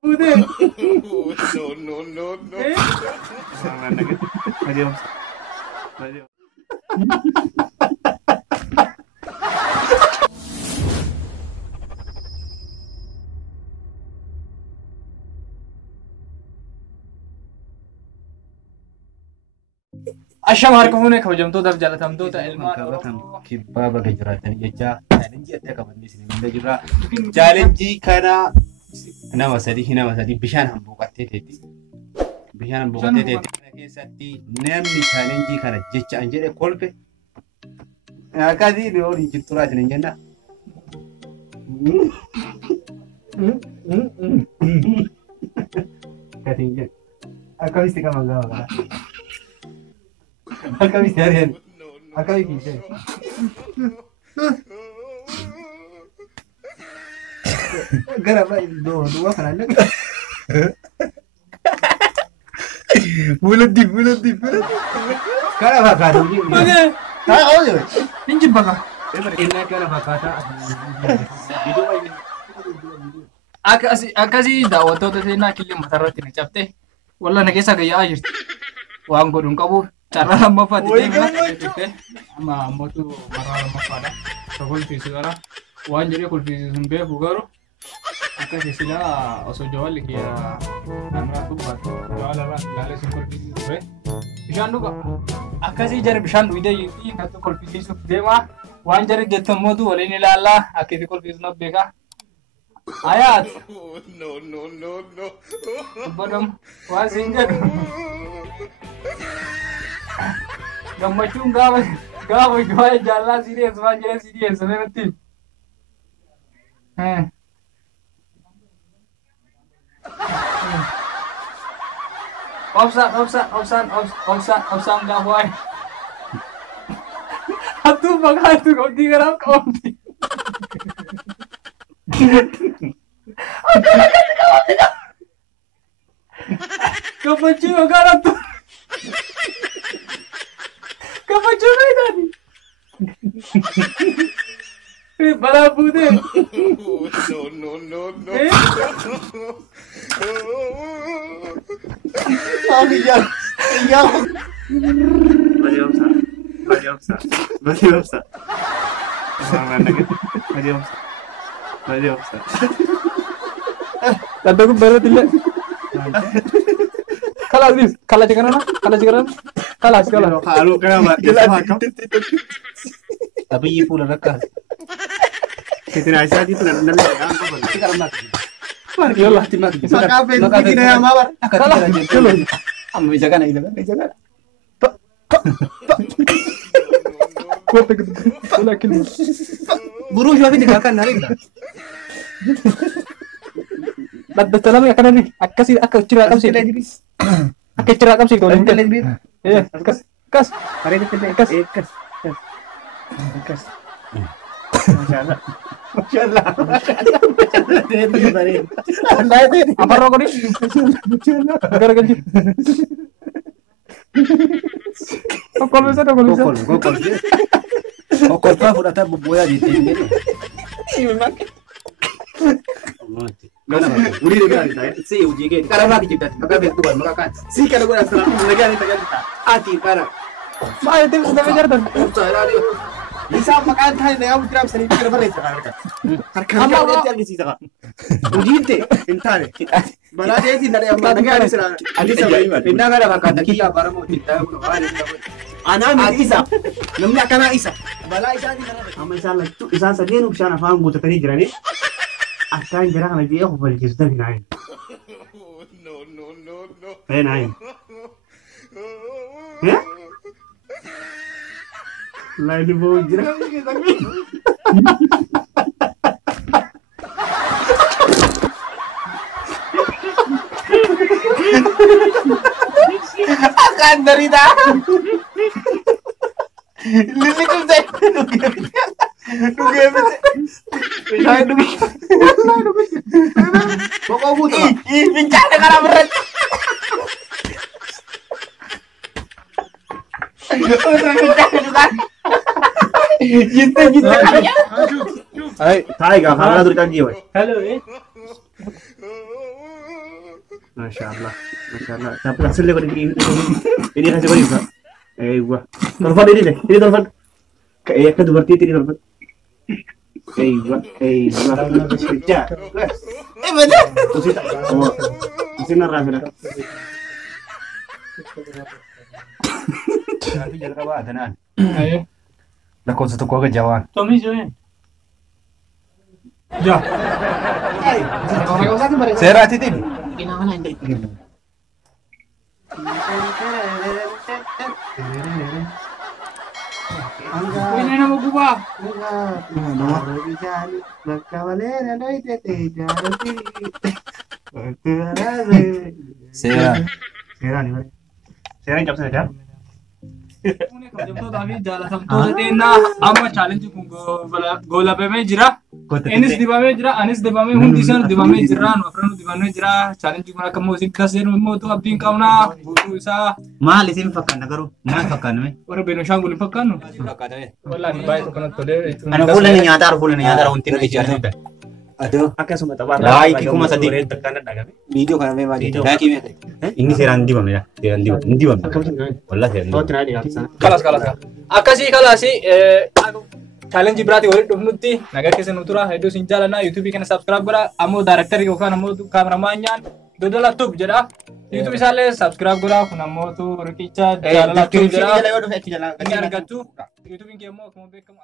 Udah. No, no, no. Adiós. Adiós. Asham harka kabajamtoota fi jaalatamtoota ilmaan Kabatan Oromoo. kibbaa baga jiraatan jecha chaalenjii adda qabanne isin hunda jirra. Chaalenjii kana nama sadii bishaan hambuuqattee teetti. Bishaan hambuuqattee teetti. Kana keessatti namni chaalenjii kana jecha an jedhe kolfe akkasii yoo hin jirturaa isin hin jenna. Katiin jedhe akkamitti qaba gaafa akkamitti ari'an akkamitti jedhe. Gara dua kan anda bulat di cara bakar Oke. tahu je Pinjam baka. ini cara bakar video ini Akkasii daawwattoota seenaa killee matarratti na cabte. Walla na keessa gayyaa jirti. Waan godhuun qabu carraa lammaffaatti deemee amma ammootu maraa lammaffaadha. Ka kolfiisu gara waan jedhee kolfiisu hin beeku garuu akkasii silaa osoo jawaalli kiyya naannoo tuffatu jawaalarraa ilaalee sun kolfiisu ture. Bishaan dhuga. Akkasii jara bishaan dhugdee yiitii kan kolfiisuuf deema. Waan jara jettamootu waliin ilaallaa akka itti kolfiisu na beekaa. Ayat. No, no, no, no. Badam wasin jedhu gammachuun gaafa waa'ee jaallaa CDS waan jedhan CDS sanatti obsaan gaafa waa'ee hattuu fakkaatu qabdii garaaf qabamti. Gammachuu yookaan hattuu gammachuu beekani balaa fuutee No, no, no, no. Adiós. Tanda ku baru tidak. Kalah jangan kalah. Kalau kenapa? Tapi ibu lah nakal. Kita nasi itu nanti kita mati. Yolah timah. Maka kita yang mawar. Kalah. Dulu. Am jaga itu. Kau tegur. Kalah kill. Buru juga tinggalkan nari. Dalam ya kanan nih. Aku cerita sih. Aku cerita sih kalau ini. Iya, kas. Hari ini kas. Masyaallah. Apa rokok nih? Gara gaji. Kokol bisa. Kokol pa udah tak berboya di sini. Memang. Uri dia saya. Si uji ke. Karena lagi kita. Maka betul maka kan. Si kalau gua asal lagi ada kita. Ati para. Maya tim sudah mengejar tuh. Bisa makan thai na yaw gram sani kira bare sa ka. Harkan ka udah tiang di sisa ka. Ujinte intane. Bala de ti dare amma daga ari sira. Ali sa bai. Inna gara ka da kiya bara mo tinta ko ba ni. Ana mi isa. Namna kana isa. Bala isa ni dare. Amma inshallah tu isa sa denu shana faham go ta tani jirane. Akan jira kana je ko bal kisda binain. No, no, no, no. Binain. Ya? Lain mau jira. Akan derita. Lili kau saya. Pokok butuh. Bincang dengan berat. Gitu. Hai, Thai ga khana dur kan ji hoy. Hello, Masyaallah. Masyaallah. Tapi hasilnya kok ini kasih kau juga. Wah. Telepon ini deh. Ini telepon. Kayak ke dubarti ini telepon. Wah. Ya. Benar. Mesti tak. Oh. Mesti narang sudah. Nanti jalan ke bawah tenan. Ayo. Lah kau satu kau kejauhan. Tommy join. Ya. Saya rati tim. Ini nama gua. Saya. Sekarang jam saja. Kabajamtoota fi jaalatamtoota xinnaa amma challenge kun goolabamee jira. Innis dibamee jira, anis dibamee, hundi isaan dibamee jira, nu afran dibamee jira. Challenge kun akka moosin kaseen mootu abdiin qabnaa guutuu isaa. Maal isin fakkaanna garuu? Maal fakkaanna? Warra Beenishaangul hin fakkaannu. Wallaahi baay'ee tokko tolee. Ana fuulleen nyaataa wanti nuti ijaarame. Aduh, Akkasuma taphaa. Laayikii kuma sadii. Viidiyoo kana mee maal Laayikii inni seeraan dibame ya. Seeraan dibame. Hin dibame. Wallahi seeraan dibame. Tiraadhi yaabsana. Kalas. Akkasii kalaasi challenge biraati walitti dhufnutti nagaa keessa nu tura hedduu sin jaalannaa yuutuubii kana subscribe godha ammoo daarektarii yookaan ammoo kaameramaan Dodola Tube jedha. YouTube isaallee subscribe godha kun ammoo riqicha jaalala Tube jedha. Inni argattu yuutuubiin kee immoo akkuma beekamu